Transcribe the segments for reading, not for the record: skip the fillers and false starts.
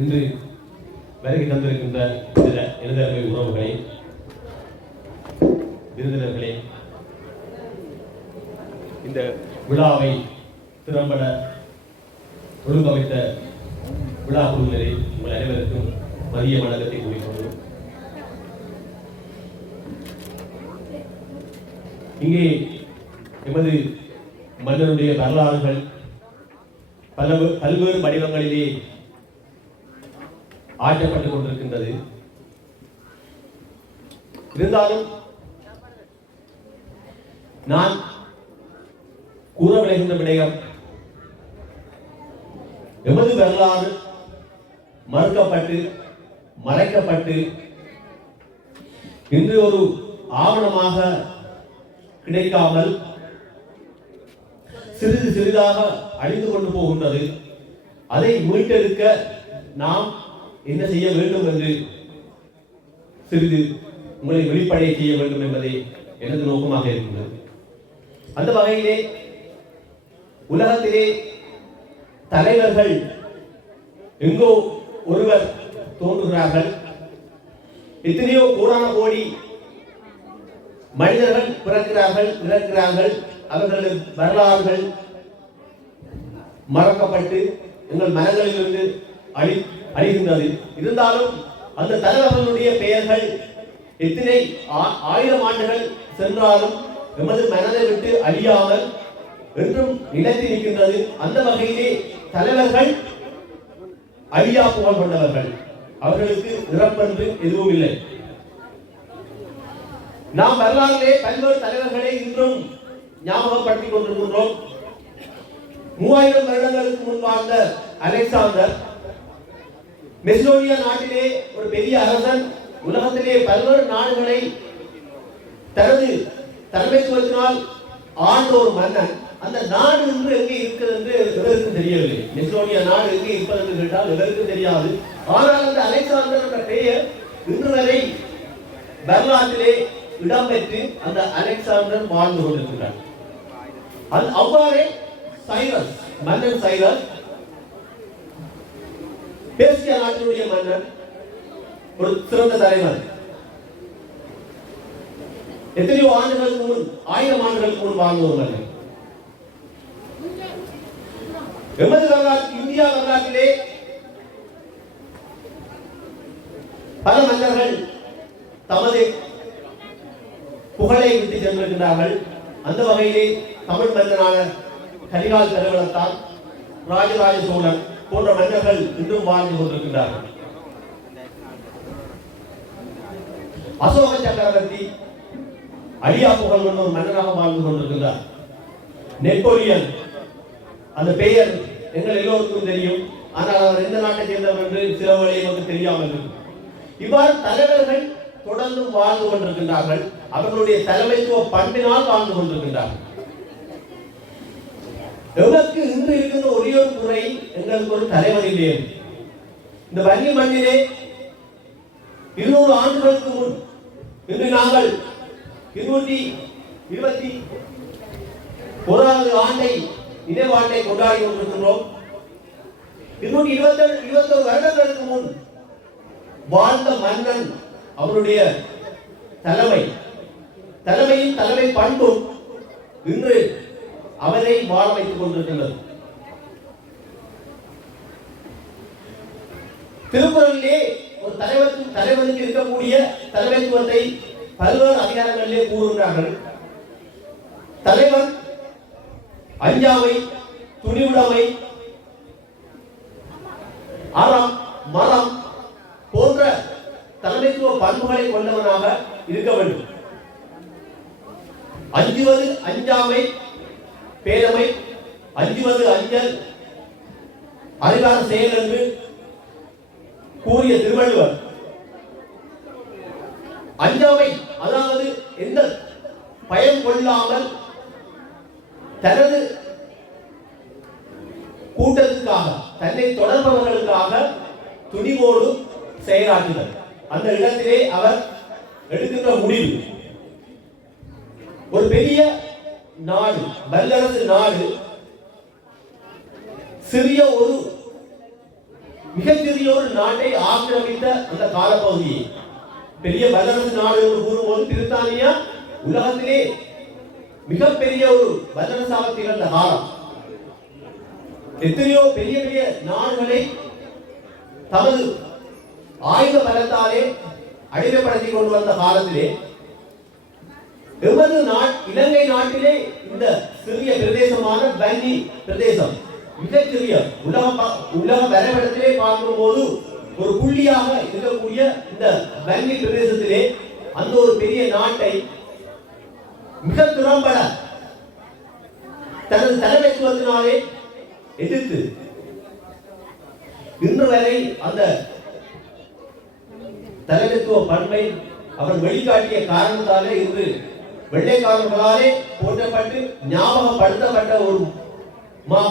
இன்று வருகை தந்திருக்கின்ற இளைஞர்கள் உறவுகளே, விருந்தினர்களே, இந்த விழாவை திறம்பட ஒழுங்கமைத்த விழா குழுவினரை உங்கள் அனைவருக்கும் மதிய வணக்கத்தை கூறிக்கொண்டு, இங்கே எமது மன்னருடைய வரலாறுகள் பல்வேறு வடிவங்களிலே ஆற்றப்பட்டுக் கொண்டிருக்கின்றது. இருந்தாலும் நான் கூற விளைகின்ற விடயம், எமது வரலாறு மறுக்கப்பட்டு மறைக்கப்பட்டு இன்று ஒரு ஆவணமாக கிடைக்காமல் சிறிது சிறிதாக அழிந்து கொண்டு போகின்றது. அதை மீட்டெடுக்க நாம் என்ன செய்ய வேண்டும் என்று சிறிது உங்களை வெளிப்படைய செய்ய வேண்டும் என்பதே எனது நோக்கமாக இருக்கின்றது. அந்த வகையிலே உலகத்திலே தலைவர்கள் எங்கோ ஒருவர் தோன்றுகிறார்கள். எத்தனையோ கோடான கோடி மனிதர்கள் பிறக்கிறார்கள், இறக்கிறார்கள். அவர்களது வரலாறுகள் மறக்கப்பட்டு எங்கள் மனங்களிலிருந்து அழிகின்றது. இருந்தாலும் அந்த தலைவர்களுடைய பெயர்கள் எத்தனை ஆயிரம் ஆண்டுகள் சென்றாலும் எமது மனதை விட்டு அழியாமல் என்றும் நிலைத்து நிற்கின்றது. அந்த வகையிலே தலைவர்கள் அழியா புகழ் கொண்டவர்கள். அவர்களுக்கு இறப்பென்று எதுவும் இல்லை. நாம் வரலாற்றிலே பல்வேறு தலைவர்களை இன்றும் ஞாபகப்படுத்திக் கொண்டிருக்கின்றோம். 3000 வருடங்களுக்கு முன் வாழ்ந்த அலெக்சாந்தர், மெசிடோனியா நாட்டிலே ஒரு பெரிய அரசன், உலகத்திலே பல்வேறு நாடுகளை தனது தலைமைத்துவத்தினால் ஆண்ட ஒரு மன்னன். அந்த நாடு இன்று எங்கே இருக்கிறது என்று எவருக்கும் தெரியவில்லை. மெசிடோனியா நாடு எங்கே இருப்பது என்று கேட்டால் எவருக்கும் தெரியாது. ஆனால் அந்த அலெக்சாந்தர் என்ற பெயர் இன்று வரை வரலாற்றிலே இடம்பெற்று அந்த அலெக்சாந்தர் வாழ்ந்து கொண்டிருக்கிறார். அவ்வாறே சைரஸ், மன்னன் சைரஸ், பேர்சியா நாட்டினுடைய மன்னன், ஒரு சிறந்த தலைவர். எத்தனையோ ஆண்டுகளுக்கு முன், 1000 ஆண்டுகளுக்கு முன் வாழ்ந்த ஒரு மன்னன். எமது வரலாற்று, இந்தியா வரலாற்றிலே பல மன்னர்கள் தமது புகழை விட்டு சென்றிருக்கிறார்கள். அந்த வகையிலே தமிழ் மன்னனான கரிகால் பெருவளத்தான், ராஜராஜ சோழன் போன்ற மன்னர்கள் இன்றும் வாழ்ந்து கொண்டிருக்கிறார்கள். அசோக சக்கரவர்த்தி அழியா புகழ் கொண்ட ஒரு மன்னனாக வாழ்ந்து கொண்டிருக்கிறார். நெப்போலியன், அந்த பெயர் எங்கள் எல்லோருக்கும் தெரியும். ஆனால் அவர் எந்த நாட்டை சேர்ந்தவர் என்று சில வேளை நமக்கு தெரியாமல் இருக்கும். இவ்வாறு தலைவர்கள் தொடர்ந்து வாழ்ந்து கொண்டிருக்கின்றார்கள். அவர்களுடைய தலைமைத்துவ பண்பினால் வாழ்ந்து கொண்டிருக்கின்றார்கள். எங்களுக்கு இன்று இருக்கின்ற ஒரே ஒரு துறை, எங்களுக்கு ஒரு தலைவர் இல்லையே. இந்த வன்னி மண்ணிலே 200 ஆண்டுகளுக்கு முன், இன்று நாங்கள் 221வது ஆண்டை, நினைவாண்டை கொண்டாடி கொண்டிருக்கின்றோம். 221 வருடங்களுக்கு முன் வாழ்ந்த மன்னன், அவருடைய தலைமையும் தலைமை பண்பும் இன்று அவரை வாழ வைத்துக் கொண்டிருக்கின்றது. திருக்குறளிலே ஒரு தலைவருக்கு இருக்கக்கூடிய தலைமைத்துவத்தை பல்வேறு அதிகாரங்களிலே கூறுகிறார்கள். தலைவர் அஞ்சாமை, துணிவுடைமை, அறம், மரம் போன்ற தலைமைத்துவ பண்புகளை கொண்டவனாக இருக்க வேண்டும். அஞ்சுவது அஞ்சாமை, பேரமை, அஞ்சுவது அஞ்சல், அறிவான செயல் என்று கூறிய திருவள்ளுவர், அஞ்சாமை அதாவது எந்த பயம் கொள்ளாமல் தனது கூட்டத்துக்காக, தன்னை தொடர்பவர்களுக்காக துணிவோடு செயலாற்றுதல். அந்த இடத்திலே அவர் எடுக்கின்ற முடிவு, ஒரு பெரிய நாடு, வல்லரசு நாடு சிறிய ஒரு மிகச்சிறிய ஒரு நாட்டை ஆக்கிரமித்த அந்த காலப்பகுதியை பெரிய வல்லரசு நாடு என்று கூறும்போது பிரித்தானியா உலகத்திலே மிகப்பெரிய ஒரு வல்லரசாக திகழ்ந்த காலம். எத்தனையோ பெரிய பெரிய நாடுகளை தமது ஆயுத பலத்தாலே அடிமைப்படுத்தி கொண்டு வந்த காலத்திலே எமது இலங்கை நாட்டிலே இந்த சிறிய பிரதேசமான வன்னி பிரதேசம் மிகச்சிறிய உலக வரைபடத்திலே பார்க்கும் போது ஒரு புள்ளியாக இருக்கக்கூடிய இந்த வன்னி பிரதேசத்திலே அந்த ஒரு பெரிய நாட்டை மிக திறம்பட தனது தலைமைத்துவத்தினாலே எதிர்த்து இன்று வரை அந்த தலைமைத்துவ பண்பை அவர் வெளிக்காட்டிய காரணத்தாலே இன்று வெள்ளைக்காரர்களாலே போற்றப்பட்டு ஞாபகப்படுத்தப்பட்ட ஒரு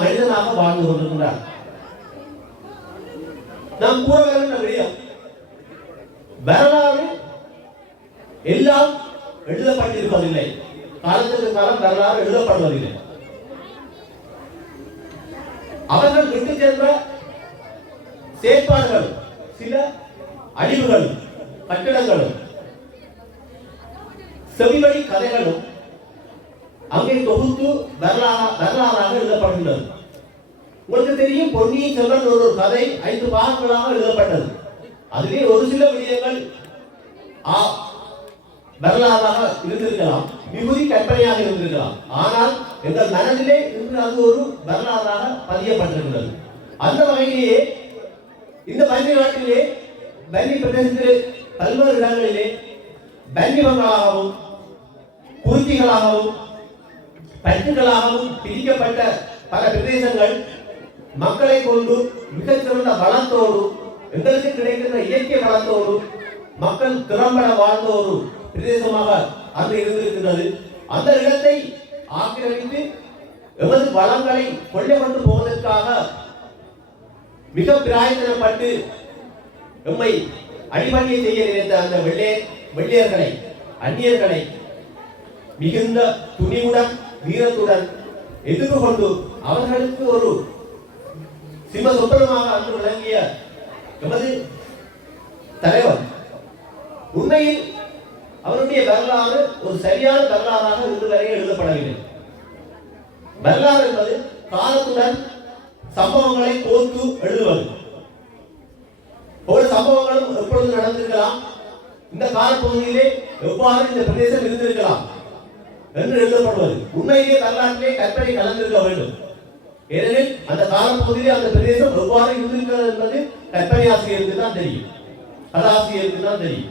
மனிதனாக வாழ்ந்து கொண்டிருக்கிறார். நாம் கூற வருகின்ற விடயம் வரலாறு எல்லாம் எழுதப்பட்டிருப்பதில்லை. காலத்திற்கு காலம் வரலாறு எழுதப்படுவதில்லை. அவர்கள் விட்டு சென்ற செயற்பாடுகள் சில அழிவுகளும் கட்டிடங்களும் செவிவழி கதைகளும் அங்கே தொகுத்து வரலாறாக எழுதப்படுகின்றது. உங்களுக்கு தெரியும், பொன்னியின் செல்வன் ஒரு கதை 5 பாகங்களாக எழுதப்பட்டது. அதிலே ஒரு சில விடயங்கள் வரலாறாக இருந்திருக்கலாம், மிகுதி கற்பனையாக இருந்திருக்கலாம். ஆனால் எங்கள் மனதிலே இன்று அது ஒரு வரலாறாக பதியப்பட்டிருக்கிறது. அந்த வகையிலேயே இந்த வன்னி நாட்டிலே வன்னி பிரதேசத்திலே பல்வேறு இடங்களிலே வன்னிமங்களாகவும் குறிச்சிகளாகவும் பட்டுகளாகவும் பிரிக்கப்பட்ட பல பிரதேசங்கள் மக்களை கொண்டு மிகச்சிறந்த வளத்தோடு எங்களுக்கு கிடைக்கின்ற இயற்கை வளத்தோடு மக்கள் திறம்பட வாழ்ந்த ஒரு பிரதேசமாக அங்கு இருந்திருக்கிறது. அந்த இடத்தை ஆக்கிரமித்து எமது வளங்களை கொள்ளை கொண்டு போவதற்காக மிக பிராயத்தனப்பட்டு எம்மை அடிபணியை செய்ய நினைத்த அந்த வெள்ளையர்களை அந்நியர்களை மிகுந்த துணிவுடன் வீரத்துடன் எதிர்கொண்டு அவர்களுக்கு ஒரு சிம்ம சொப்பனமாக அன்று விளங்கிய எமது தலைவர் உண்மையில் அவருடைய வரலாறு ஒரு சரியான வரலாறாக இன்று வரை எழுதப்படவில்லை. வரலாறு என்பது காலத்துடன் சம்பவங்களை கோர்த்து எழுதுவது. ஒரு சம்பவங்களும் எப்பொழுது நடந்திருக்கலாம், இந்த காலப்பகுதியிலே எவ்வாறு இந்த பிரதேசம் இருந்திருக்கலாம் என்று எழுதப்படுவது. உண்மையிலே வரலாற்றிலே கற்பனை கலந்திருக்க வேண்டும். ஏனெனில் அந்த காலப்பகுதியிலே அந்த பிரதேசம் எவ்வாறு இருந்திருக்கிறது என்பது கற்பனை ஆசிரியருக்கு தான் தெரியும், கதாசிரியருக்கு தான் தெரியும்.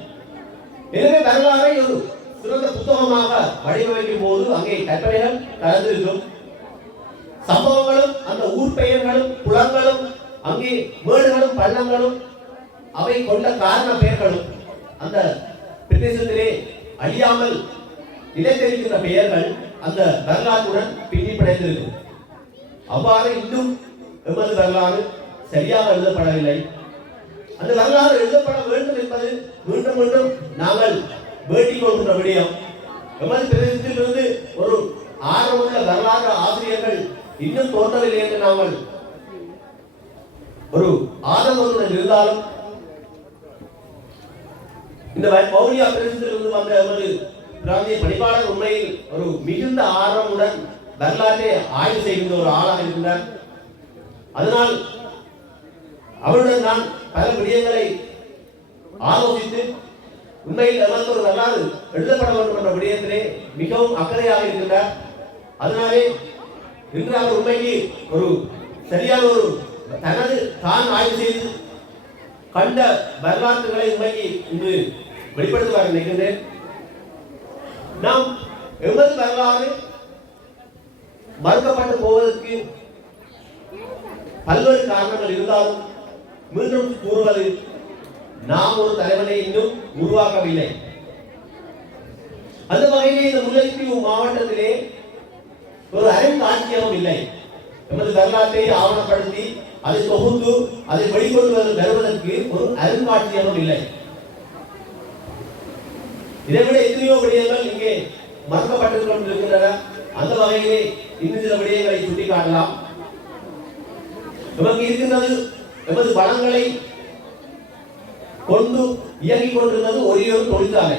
எனவே வரலாறை ஒரு சிறந்த புத்தகமாக வடிவமைக்கும் போது அங்கே கற்பனைகள் கலந்திருக்கும். சம்பவங்களும் அந்த ஊர் பெயர்களும் குளங்களும் அங்கே மேடுகளும் பள்ளங்களும் அவை கொண்ட காரண பெயர்களும் அந்த பிரதேசத்திலே அழியாமல் நிலைத்திருக்கின்ற பெயர்கள் அந்த வரலாற்றுடன் பின்னி பிணைந்திருக்கும். அவ்வாறு இன்னும் எமது வரலாறு சரியாக எழுதப்படவில்லை. அந்த வரலாறு எழுதப்பட வேண்டும் என்பது மீண்டும் மீண்டும் நாங்கள் வேண்டிக் கொள்கின்ற விடயம். எமது பிரதேசத்திலிருந்து ஒரு ஆர்வமுள்ள வரலாறு ஆசிரியர்கள் இன்னும் தோன்றவில்லை என்று நாங்கள் ஒரு ஆதரவுடன் இருந்தாலும் இந்த வவுனியா பிரதேசத்திலிருந்து வந்த எமது பிராந்திய பணிப்பாளர் உண்மையில் ஒரு மிகுந்த ஆர்வமுடன் வரலாற்றை ஆய்வு செய்கின்ற ஒரு ஆளாக இருந்தார். அதனால் அவருடன் நான் பல விடயங்களை ஆலோசித்து உண்மையில் நமக்கு ஒரு வரலாறு எழுதப்பட வேண்டும் என்ற விடயத்திலே மிகவும் அக்கறையாக இருக்கின்றார். அதனாலே இன்று அவர் உண்மைக்கு ஒரு சரியான ஒரு தனது தான் ஆய்வு செய்து கண்ட வரலாற்றுகளை உண்மைக்கு இன்று வெளிப்படுத்துவார் நினைக்கின்றேன். நாம் எமது வரலாறு மறுக்கப்பட்டு போவதற்கு பல்வேறு காரணங்கள் இருந்தாலும் மீண்டும் கூறுவது, நாம் ஒரு தலைவனை இன்னும் உருவாக்கவில்லை. அந்த வகையிலே இந்த முல்லைத்தீவு மாவட்டத்திலே ஒரு அருங்காட்சியகம் இல்லை. எமது வரலாற்றை ஆவணப்படுத்தி அதை தொகுத்து அதை வெளிக்கொண்டு வருவதற்கு ஒரு அருங்காட்சியகம் இல்லை. இதைவிட எத்தனையோ விடயங்கள் இங்கே மறுக்கப்பட்டுக் கொண்டிருக்கின்றன. அந்த வகையிலே இன்னும் சில விடயங்களை சுட்டிக்காட்டலாம். நமக்கு இருக்கின்றது எமது வளங்களை கொண்டு இயங்கிக் கொண்டிருந்தது ஒரே ஒரு தொழிற்சாலை.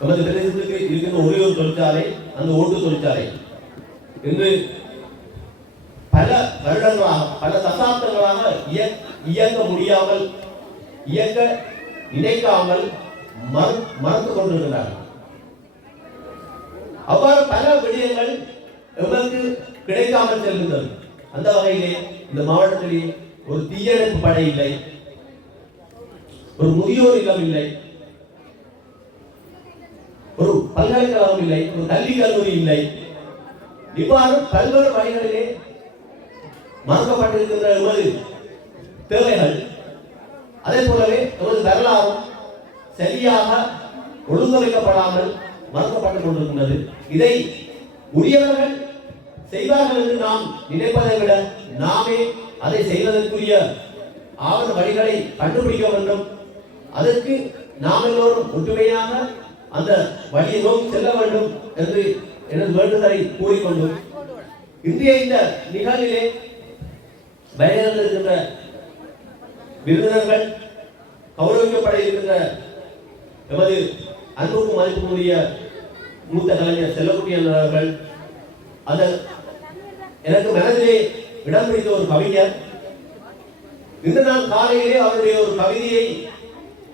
நமது பிரதேசத்துக்கு இருக்கின்ற ஒரே ஒரு தொழிற்சாலை அந்த ஓட்டு தொழிற்சாலை. இன்று பல வருடங்களாக பல தசாப்தங்களாக இயங்க முடியாமல் இயங்க நினைக்காமல் மறந்து கொண்டிருக்கிறார்கள். அவ்வாறு பல விடயங்கள் எமக்கு கிடைக்காமல் செல்கின்றது. அந்த வகையிலே இந்த மாவட்டத்திலே ஒரு தீயணைப்பு படை இல்லை, ஒரு முதியோர் இல்லம் இல்லை, ஒரு பல்கலைக்கழகம் இல்லை, ஒரு கல்வி கல்லூரி இல்லை. இவ்வாறு பல்வேறு வழிகளிலே மறக்கப்பட்டிருக்கின்ற எமது தேவைகள், அதே போலவே எமது வரலாறும் சரியாக ஒழுங்கமைக்கப்படாமல் மறக்கப்பட்டுக் கொண்டிருக்கின்றது. இதை உரியவர்கள் செய்வார்கள் என்று நாம் நினைப்பதை விட நாமே அதை செய்வதற்குரிய ஆவண வழிகளை கண்டுபிடிக்க வேண்டும். அதற்கு நாம் எல்லோரும் ஒற்றுமையாக அந்த வழியை நோக்கி செல்ல வேண்டும் என்று எனது வேண்டுதலை கூறிக்கொண்டு இன்றைய இந்த நிகழ்விலே இருக்கின்ற விருந்தினர்கள், கௌரவிக்கப்பட இருக்கின்ற எமது அன்புக்கும் மதிப்புக்குரிய மூத்த கலைஞர் செல்லக்குட்டி அவர்கள், அந்த எனக்கு மனதிலே இடம் பிடித்த ஒரு கவிஞர், இன்று நான் காலையிலே அவருடைய ஒரு கவிதையை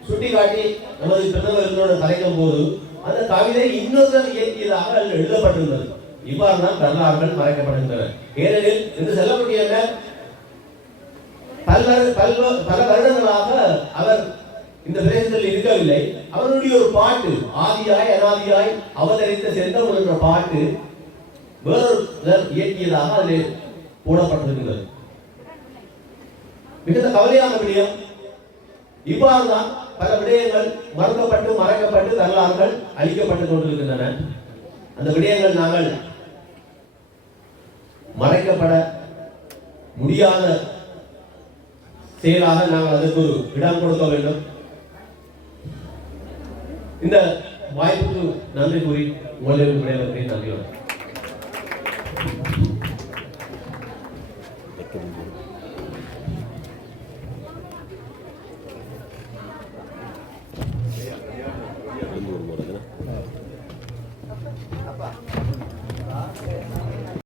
சுட்டிக்காட்டி நமது பிரதமர் கலைக்கும் போது அந்த கவிதை இன்னொருவர் இயக்கியதாக எழுதப்பட்டிருந்தது. இவ்வாறு தான் வரலாறுகள் மறைக்கப்படுகின்றன. ஏனெனில் இன்று செல்லக்குட்டி பல வருடங்களாக அவர் இந்த பிரதேசத்தில் இருக்கவில்லை. அவருடைய ஒரு பாட்டு ஆதியாய் அனாதியாய் அவதரித்த செந்தமிழ் என்ற பாட்டு வேறொரு இயக்கியதாக அதில் போடப்பட்டிருக்கிறது. மிகுந்த கவலையான விடயம். இவ்வாறுதான் பல விடயங்கள் மறக்கப்பட்டு மறைக்கப்பட்டு வரலாறுகள் அழிக்கப்பட்டுக் கொண்டிருக்கின்றன. அந்த விடயங்கள் நாங்கள் மறைக்கப்பட முடியாத செயலாக நாங்கள் அதற்கு ஒரு இடம் கொடுக்க வேண்டும். இந்த வாய்ப்புக்கு நன்றி கூறி உங்களிடம் விடைபெறுகிறேன். நன்றி. ஒரு முறை